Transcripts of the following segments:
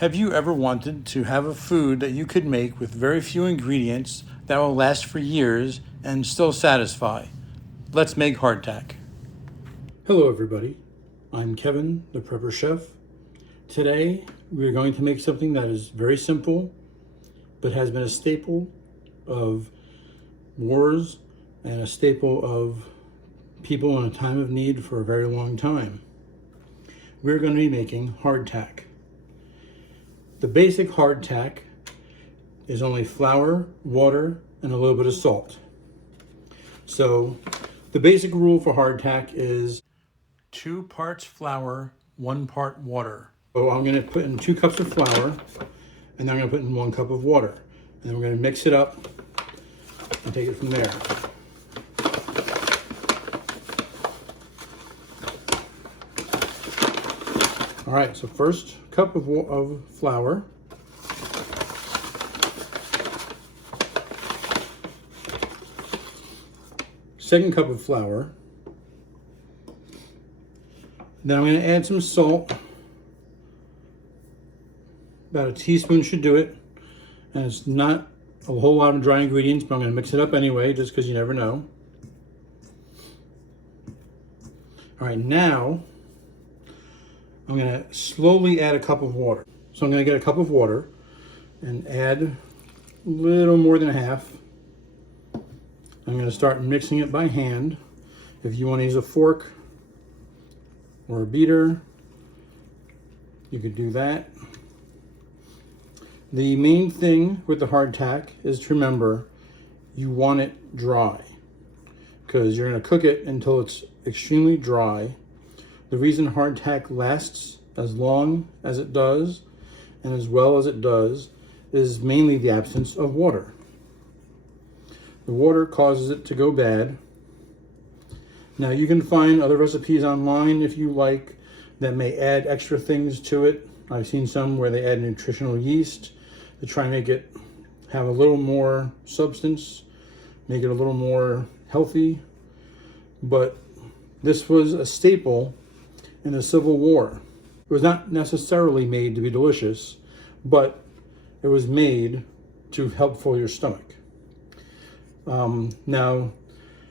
Have you ever wanted to have a food that you could make with very few ingredients that will last for years and still satisfy? Let's make hardtack. Hello everybody, I'm Kevin, the Prepper Chef. Today we're going to make something that is very simple, but has been a staple of wars and a staple of people in a time of need for a very long time. We're going to be making hardtack. The basic hardtack is only flour, water, and a little bit of salt. So the basic rule for hardtack is 2 parts flour, 1 part water. So I'm going to put in 2 cups of flour, and then I'm going to put in 1 cup of water. And then we're going to mix it up and take it from there. All right, so first cup of flour. Second cup of flour. Then I'm going to add some salt. About a teaspoon should do it. And it's not a whole lot of dry ingredients, but I'm going to mix it up anyway, just because you never know. All right, now I'm going to slowly add a cup of water. So I'm going to get a cup of water and add a little more than half. I'm going to start mixing it by hand. If you want to use a fork or a beater, you could do that. The main thing with the hardtack is to remember you want it dry, because you're going to cook it until it's extremely dry. The reason hardtack lasts as long as it does and as well as it does is mainly the absence of water. The water causes it to go bad. Now you can find other recipes online if you like that may add extra things to it. I've seen some where they add nutritional yeast to try and make it have a little more substance, make it a little more healthy. But this was a staple in the Civil War. It was not necessarily made to be delicious, but it was made to help fill your stomach. Now,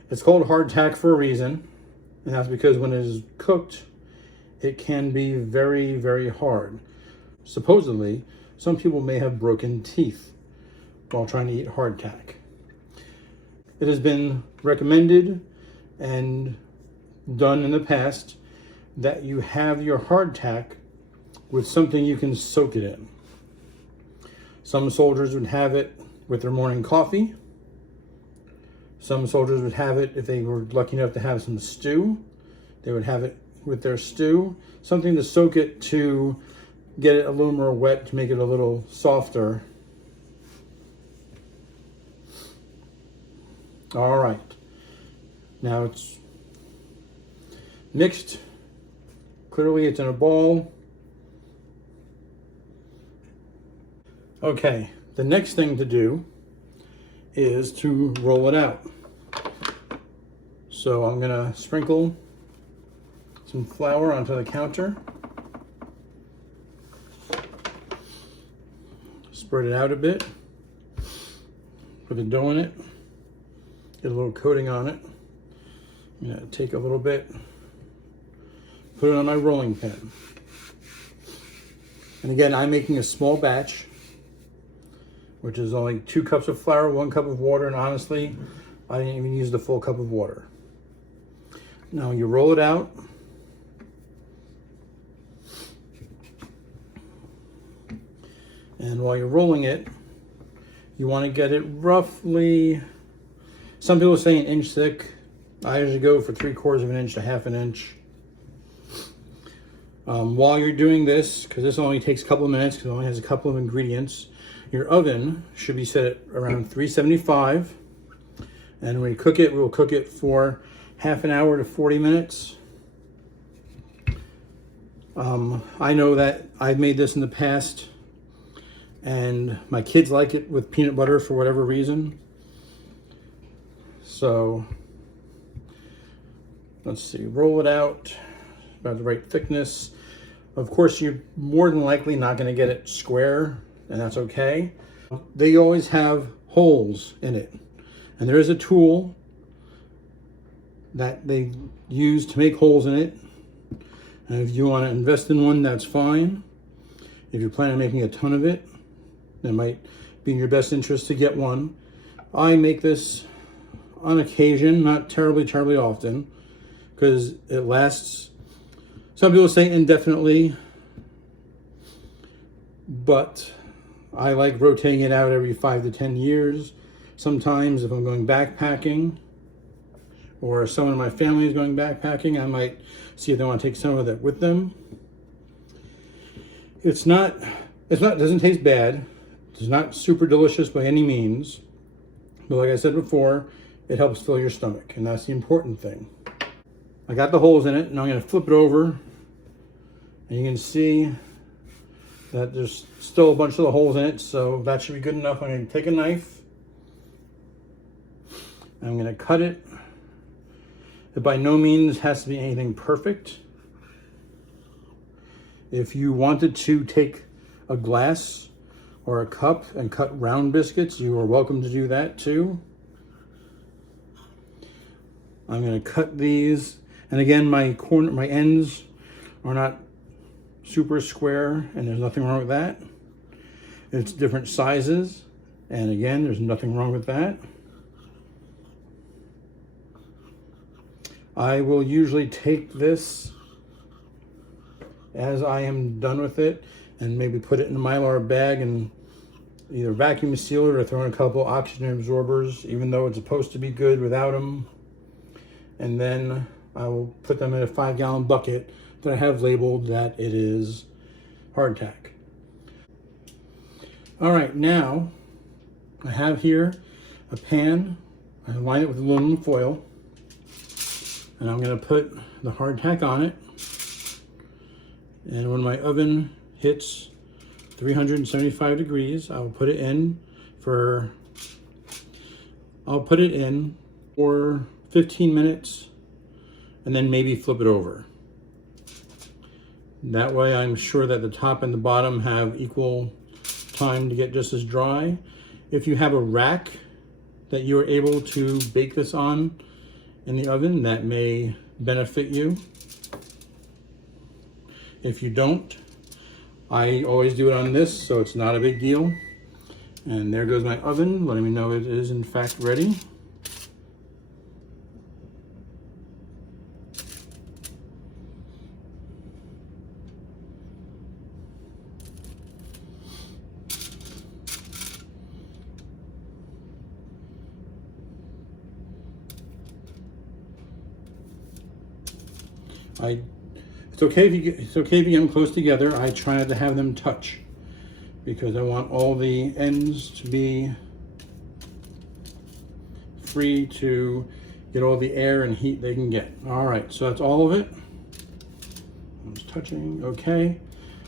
it's called hardtack for a reason, and that's because when it is cooked, it can be very, very hard. Supposedly, some people may have broken teeth while trying to eat hardtack. It has been recommended and done in the past that you have your hardtack with something you can soak it in. Some soldiers would have it with their morning coffee. Some soldiers would have it if they were lucky enough to have some stew. They would have it with their stew. Something to soak it to get it a little more wet to make it a little softer. All right. Now it's mixed. Clearly it's in a bowl. Okay, the next thing to do is to roll it out. So I'm gonna sprinkle some flour onto the counter. Spread it out a bit. Put the dough in it. Get a little coating on it. I'm gonna take a little bit, put it on my rolling pin. And again, I'm making a small batch, which is only 2 cups of flour, 1 cup of water, and honestly, I didn't even use the full cup of water. Now you roll it out. And while you're rolling it, you want to get it roughly, some people say an inch thick. I usually go for 3/4 of an inch to 1/2 an inch. While you're doing this, because this only takes a couple of minutes, because it only has a couple of ingredients, your oven should be set at around 375. And when you cook it, we'll cook it for 1/2 an hour to 40 minutes. I know that I've made this in the past, and my kids like it with peanut butter for whatever reason. So let's see, roll it out about the right thickness. Of course, you're more than likely not going to get it square, and that's okay. They always have holes in it. And there is a tool that they use to make holes in it. And if you want to invest in one, that's fine. If you're planning on making a ton of it, it might be in your best interest to get one. I make this on occasion, not terribly often, because it lasts, some people say indefinitely, but I like rotating it out every 5 to 10 years. Sometimes if I'm going backpacking or someone in my family is going backpacking, I might see if they want to take some of that with them. It doesn't taste bad. It's not super delicious by any means. But like I said before, it helps fill your stomach, and that's the important thing. I got the holes in it, and I'm going to flip it over, and you can see that there's still a bunch of the holes in it, so that should be good enough. I'm going to take a knife, and I'm going to cut it. It by no means has to be anything perfect. If you wanted to take a glass or a cup and cut round biscuits, you are welcome to do that too. I'm going to cut these, and again, my ends are not super square, and there's nothing wrong with that. It's different sizes, and again, there's nothing wrong with that. I will usually take this as I am done with it and maybe put it in a Mylar bag and either vacuum seal it or throw in a couple oxygen absorbers, even though it's supposed to be good without them. And then I will put them in a 5-gallon bucket that I have labeled that it is hardtack. All right, now I have here a pan. I line it with aluminum foil, and I'm going to put the hardtack on it. And when my oven hits 375 degrees, I'll put it in for 15 minutes and then maybe flip it over. That way I'm sure that the top and the bottom have equal time to get just as dry. If you have a rack that you are able to bake this on in the oven, that may benefit you. If you don't, I always do it on this, so it's not a big deal. And there goes my oven, letting me know it is in fact ready. It's okay if you get them close together. I try not to have them touch because I want all the ends to be free to get all the air and heat they can get. All right, so that's all of it. I'm just touching, okay.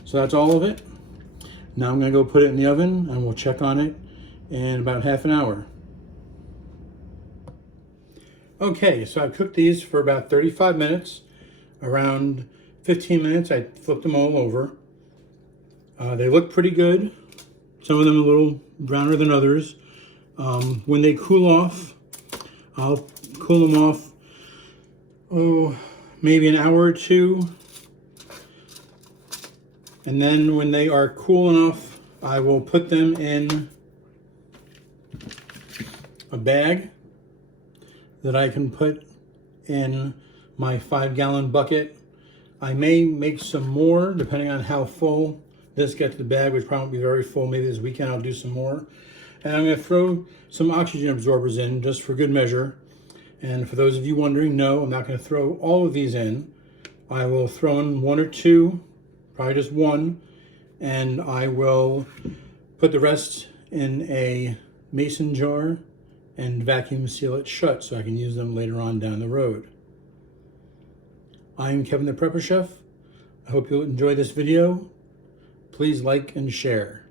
So that's all of it. Now I'm gonna go put it in the oven and we'll check on it in about half an hour. Okay, so I've cooked these for about 35 minutes. Around 15 minutes, I flipped them all over. They look pretty good. Some of them a little browner than others. When they cool off, I'll cool them off, maybe an hour or two. And then when they are cool enough, I will put them in a bag that I can put in my 5-gallon bucket. I may make some more depending on how full this gets. The bag, which probably be very full. Maybe this weekend I'll do some more. And I'm going to throw some oxygen absorbers in just for good measure. And for those of you wondering, no, I'm not going to throw all of these in. I will throw in 1 or 2, probably just 1, and I will put the rest in a mason jar and vacuum seal it shut so I can use them later on down the road. I'm Kevin the Prepper Chef. I hope you'll enjoy this video. Please like and share.